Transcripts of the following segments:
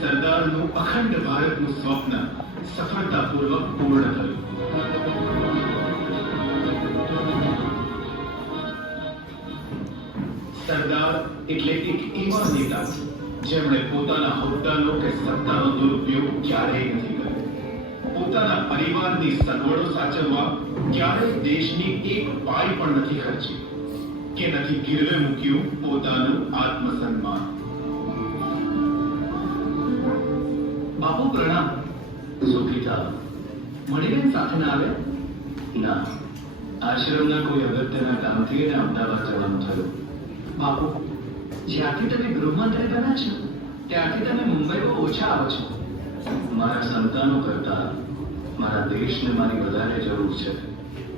સરદારનું અખંડ ભારતનું સ્વપ્ન સફળતાપૂર્વક પૂર્ણ થયું. સરદાર એટલે એક એવા નેતા જેમણે પોતાના હોદ્દાનો કે સત્તાનો દુરુપયોગ ક્યારેય નથી કર્યો. પોતાના પરિવારની સગવડો સાચવવા ક્યારેય દેશની એક પાઈ પણ નથી ખર્ચી કે નથી ગીરવે મૂક્યું પોતાનું આત્મસન્માન. બાપુ પ્રણામ. સુખી થાવ. મળીને સાથે ના આવે? ના, આશ્રમના કોઈ અગત્યના કામથી એને અમદાવાદ જવાનું થયું. બાપુ, જ્યારથી તમે ગૃહમંત્રી બન્યા છો ત્યારથી તમે મુંબઈમાં ઓછા આવો છો. મારા સંતાનો કરતા મારા દેશને મારી વધારે જરૂર છે.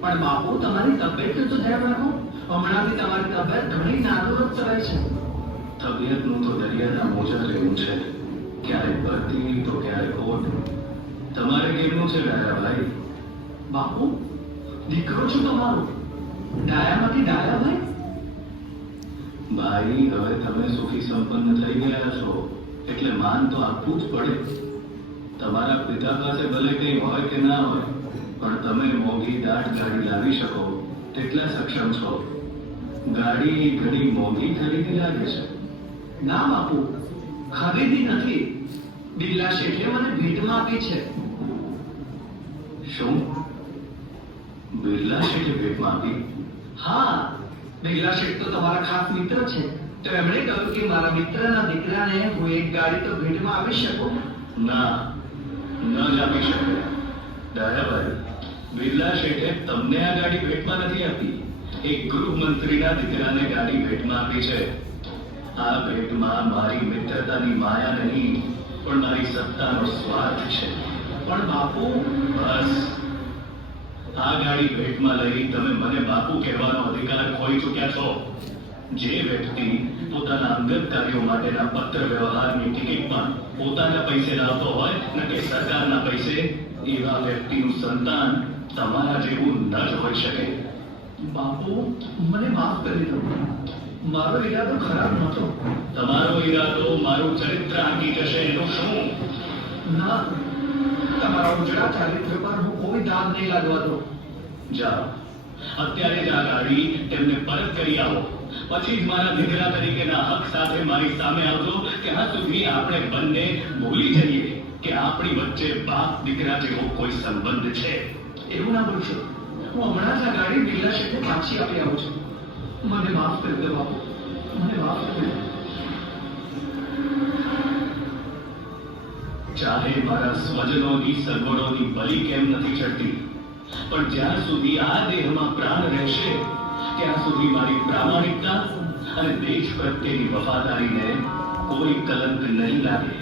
પણ બાપુ, તમારી તબિયતનું તો ધ્યાન રાખો. હમણાંથી તમારી તબિયત ઘણી નાજુક ચલાય છે. તબિયતનું તો દરિયાના મોજા જેવું છે, ક્યારેક ભરતી તો ક્યારેક ખોટ. તમારે કેમનું છે ડાયાભાઈ? બાપુ, દીકરો છું તમારો. ડાયામાંથી ડાયાભાઈ? ભાઈ, હવે તમે સુખી સંપન્ન થઈ ગયા છો એટલે માન તો આપવું જ પડે. તમારા પિતા પાસે ભલે કંઈ હોય કે ના હોય, પણ તમે મોંઘી દાટ ગાડી લાવી શકો તેટલા સક્ષમ છો. ગાડી ઘણી મોંઘી ખરીદી લાગે છે. ના બાપુ, ખરીદી નથી. બિરલા શેઠે મને ભેટમાં આપી છે. શું? બિરલા શેઠે ભેટમાં આપી? હા, બિરલા શેઠ તો તમારા ખાસ મિત્ર છે, તો એમણે કહ્યું કે મારા મિત્રના દીકરાને હું એક ગાડી તો ભેટમાં આપી શકું. ના, ન જ આપી શકે ડાયાભાઈ. બિરલા શેઠે તમને આ ગાડી ભેટમાં નથી આપી, એક ગૃહમંત્રીના દીકરાને ગાડી ભેટમાં આપી છે. આ ભેટમાં મારી મિત્રતાની માયા નહીં, પણ મારી સત્તાનો સ્વાર્થ છે. પણ બાપુ, બસ, આ ગાડી ભેટમાં લઈ તમે મને બાપુ કહેવાનો અધિકાર ખોઈ ચૂક્યા છો. જે વ્યક્તિ પોતાના અંગત કાર્યો માટેના પત્ર વ્યવહારની ટિકિટમાં પોતાના પૈસે લાવતો હોય ને કે સરકારના પૈસે, એવા વ્યક્તિનું સંતાન તમારા જેવું ન જ હોઈ શકે. બાપુ, મને માફ કરી દો. મારો ઈરાદો ખરાબ નહોતો. તમારો ઈરાદો મારું ચરિત્ર આંકી જશે એનું શું? ના, તમારા ઉજળા ચારિત્ર પર હું કોઈ દાગ નહીં લાગવા દો. જાઓ, અત્યારે જ આ ગાડી તેમને પરત કરી આવો. પછી જ મારા દીકરા તરીકેના હક સાથે મારી સામે આવજો. ત્યાં સુધી આપણે બંને ભૂલી જઈએ કે આપણી વચ્ચે બાપ દીકરા જેવો કોઈ સંબંધ છે. એવું ના બોલશો. હું હમણાં જ આ ગાડી બિરલા શેઠને પાછી આપી આવું છું. મને માફ કરી દો બાપુ, મને માફ કરી દો. ચાહે મારા સ્વજનોની સગવડોની બલી કેમ નથી ચડતી, પણ જ્યાં સુધી આ દેહમાં પ્રાણ રહેશે ત્યાં સુધી મારી પ્રામાણિકતા અને દેશ પ્રત્યેની વફાદારીને કોઈ કલંક નહીં લાગે.